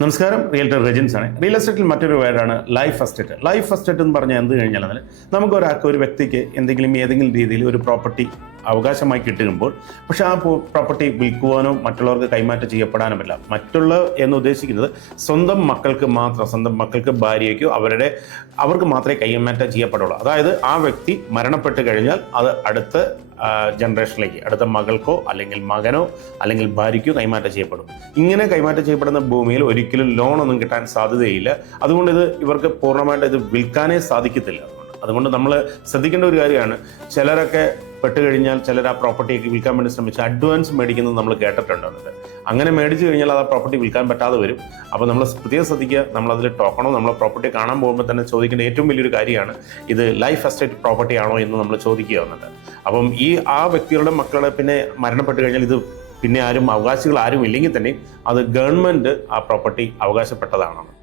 നമസ്കാരം. റിയൽറ്റർ റെജൻസ് ആണ്. റിയൽ എസ്റ്റേറ്റിൽ മറ്റൊരു വേർഡാണ് ലൈഫ് എസ്റ്റേറ്റ് ലൈഫ് എസ്റ്റേറ്റ് എന്ന് പറഞ്ഞാൽ എന്ത് കഴിഞ്ഞാൽ അതിൽ നമുക്ക് ഒരാൾക്ക് ഒരു വ്യക്തിക്ക് എന്തെങ്കിലും ഏതെങ്കിലും രീതിയിൽ ഒരു പ്രോപ്പർട്ടി അവകാശമായി കിട്ടുമ്പോൾ പക്ഷെ ആ പ്രോപ്പർട്ടി വിൽക്കുവാനോ മറ്റുള്ളവർക്ക് കൈമാറ്റം ചെയ്യപ്പെടാനുമില്ല. മറ്റുള്ള എന്ന് ഉദ്ദേശിക്കുന്നത് സ്വന്തം മക്കൾക്ക് മാത്രം സ്വന്തം മക്കൾക്ക് ഭാര്യയ്ക്കോ അവരുടെ അവർക്ക് മാത്രമേ കൈമാറ്റം ചെയ്യപ്പെടുള്ളൂ. അതായത് ആ വ്യക്തി മരണപ്പെട്ട് കഴിഞ്ഞാൽ അത് അടുത്ത ജനറേഷനിലേക്ക് അടുത്ത മകൾക്കോ അല്ലെങ്കിൽ മകനോ അല്ലെങ്കിൽ ഭാര്യയ്ക്കോ കൈമാറ്റം ചെയ്യപ്പെടും. ഇങ്ങനെ കൈമാറ്റം ചെയ്യപ്പെടുന്ന ഭൂമിയിൽ ഒരിക്കലും ലോണൊന്നും കിട്ടാൻ സാധ്യതയില്ല. അതുകൊണ്ട് ഇത് ഇവർക്ക് പൂർണമായിട്ട് ഇത് വിൽക്കാനേ സാധിക്കത്തില്ല. അതുകൊണ്ട് നമ്മൾ ശ്രദ്ധിക്കേണ്ട ഒരു കാര്യമാണ്. ചിലരൊക്കെ പെട്ട് കഴിഞ്ഞാൽ ചിലർ ആ പ്രോപ്പർട്ടിയൊക്കെ വിൽക്കാൻ വേണ്ടി ശ്രമിച്ച് അഡ്വാൻസ് മേടിക്കുന്നത് നമ്മൾ കേട്ടിട്ടുണ്ട് എന്നിട്ട് അങ്ങനെ മേടിച്ചു കഴിഞ്ഞാൽ അത് ആ പ്രോപ്പർട്ടി വിൽക്കാൻ പറ്റാതെ വരും. അപ്പോൾ നമ്മൾ പ്രത്യേകം ശ്രദ്ധിക്കുക നമ്മളതിൽ ടോക്കണോ നമ്മളെ പ്രോപ്പർട്ടി കാണാൻ പോകുമ്പോൾ തന്നെ ചോദിക്കേണ്ട ഏറ്റവും വലിയൊരു കാര്യമാണ് ഇത് ലൈഫ് എസ്റ്റേറ്റ് പ്രോപ്പർട്ടി ആണോ എന്ന് നമ്മൾ ചോദിക്കുക എന്നിട്ട് അപ്പം ഈ ആ വ്യക്തികളുടെ മക്കളെ പിന്നെ മരണപ്പെട്ട് കഴിഞ്ഞാൽ ഇത് പിന്നെ ആരും അവകാശികൾ ആരും ഇല്ലെങ്കിൽ തന്നെ അത് ഗവൺമെന്റ് ആ പ്രോപ്പർട്ടി അവകാശപ്പെട്ടതാണെന്ന്.